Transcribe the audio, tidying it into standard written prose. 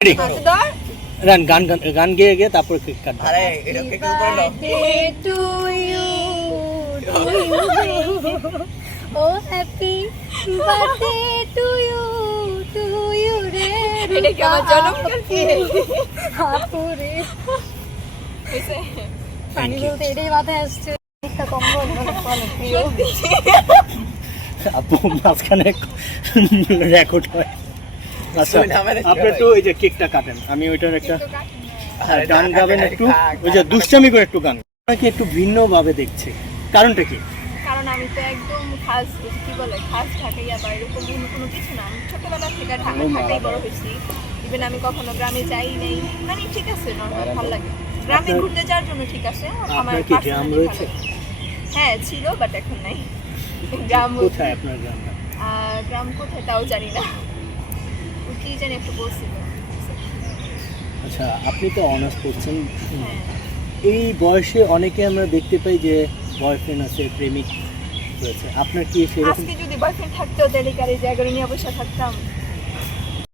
গান গান গান গেয়ে গিয়ে তারপর কেক কাটবো। আরে এটা কেক করলো টু ইউ ও হ্যাপি বার্থডে টু ইউ রে এটা কি আমার জন্মদিন কি? আপুরে পানি বলতে এটাই মাথায় আসছে একটা কম্বল আপু মাঝখানে রেকর্ড হয়। আচ্ছা আপনি একটু ওই যে কেকটা কাটেন, আমি ওইটার একটা গান গাবেন একটু, ওই যে দুষ্টামি করে একটু গান। কি একটু ভিন্ন ভাবে দেখছে, কারণটা কি? কারণ আমি তো একদম খাস কি বলে খাস ঢাকাইয়া বা এরকম অন্য কোনো কিছু না। আমি ছোটবেলা থেকে ঢাকায় বড় হয়েছি। ইভেন আমি কখনো গ্রামে যাই নাই, মানে ঠিক আছে নর্মাল ভালো লাগে গ্রামে ঘুরতে যাওয়ার জন্য, ঠিক আছে আমার আপনার কি গ্রাম রয়েছে? হ্যাঁ ছিল বাট এখন নাই। গ্রাম কোথায় আপনার গ্রামটা? গ্রাম কোথায় তাও জানি না, ও কি জানি একটু বলছিল। আচ্ছা আপনি তো অনার্স করছেন, হ্যাঁ এই বয়সে অনেকে আমরা দেখতে পাই যে বয়ফ্রেন্ড আছে, প্রেমিক রয়েছে, আপনার কি সেরকম? আজকে যদি বয়ফ্রেন্ড থাকতো তাহলে গাড়ি জায়গা নিয়ে বসে থাকতাম।